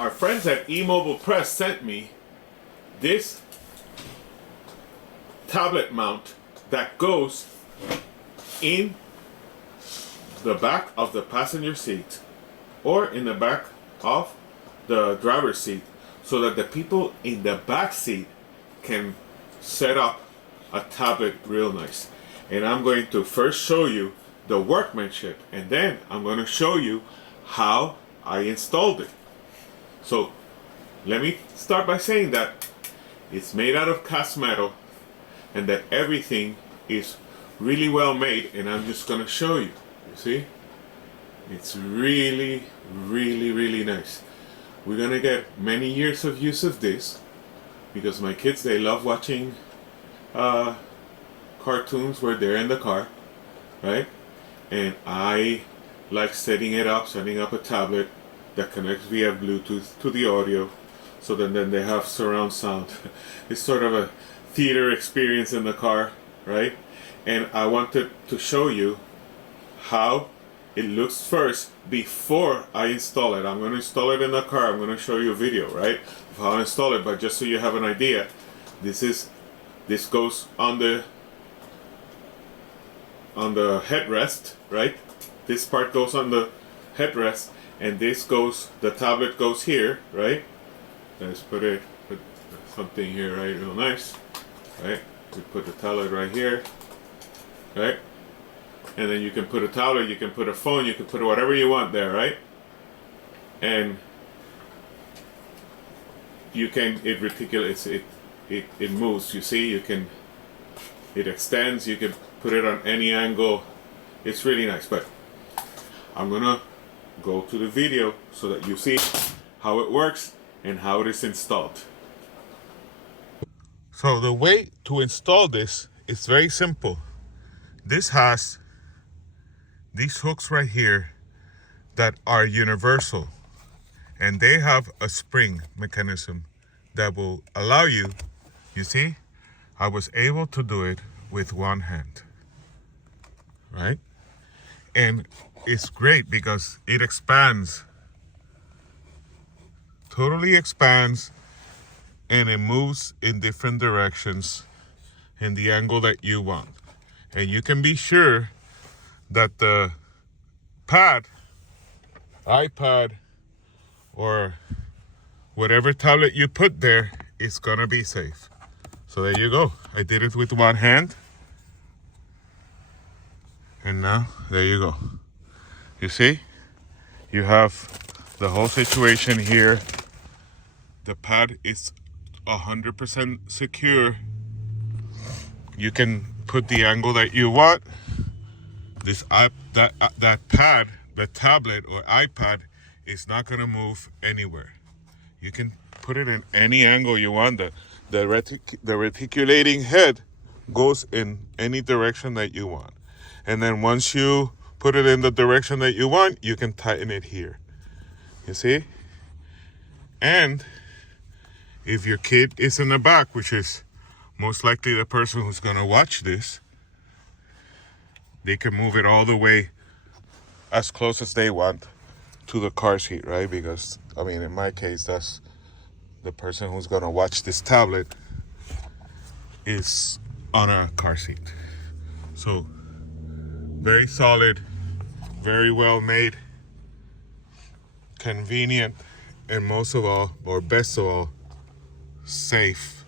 our friends at eMobile Press sent me this tablet mount that goes in the back of the passenger seat or in the back of the driver's seat, so that the people in the back seat can set up a tablet real nice. And I'm going to first show you the workmanship, and then I'm going to show you how I installed it. So let me start by saying that it's made out of cast metal and that everything is really well made, and I'm just going to show you. You see? It's really, really, really nice. We're going to get many years of use of this because my kids, they love watching cartoons where they're in the car, right? And I like setting up a tablet that connects via Bluetooth to the audio, so that then they have surround sound. It's sort of a theater experience in the car, right? And I wanted to show you how it looks first before I install it. I'm going to install it in the car. I'm going to show you a video, right, of how I install it. But just so you have an idea, this goes on the headrest, right? This part goes on the headrest, and the tablet goes here, right? Let's put something here, right, real nice, right? We put the tablet right here, right? And then you can put a tablet, you can put a phone, you can put whatever you want there, right? And you can, it reticulates, it moves, you see, it extends, you can put it on any angle. It's really nice. But I'm gonna go to the video so that you see how it works and how it is installed. So the way to install this is very simple. This has these hooks right here that are universal, and they have a spring mechanism that will allow you, you see, I was able to do it with one hand, right? And it's great because it expands, totally expands, and it moves in different directions in the angle that you want. And you can be sure that the iPad, or whatever tablet you put there is gonna be safe. So there you go. I did it with one hand. And now, there you go. You see? You have the whole situation here. The pad is 100% secure. You can put the angle that you want. That pad, the tablet or iPad, is not gonna move anywhere. You can put it in any angle you want. The reticulating head goes in any direction that you want. And then once you put it in the direction that you want, you can tighten it here. You see? And if your kid is in the back, which is most likely the person who's gonna watch this, they can move it all the way as close as they want to the car seat, right? Because, I mean, in my case, that's the person who's gonna watch this tablet is on a car seat. So, very solid, very well made, convenient, and most of all, or best of all, safe.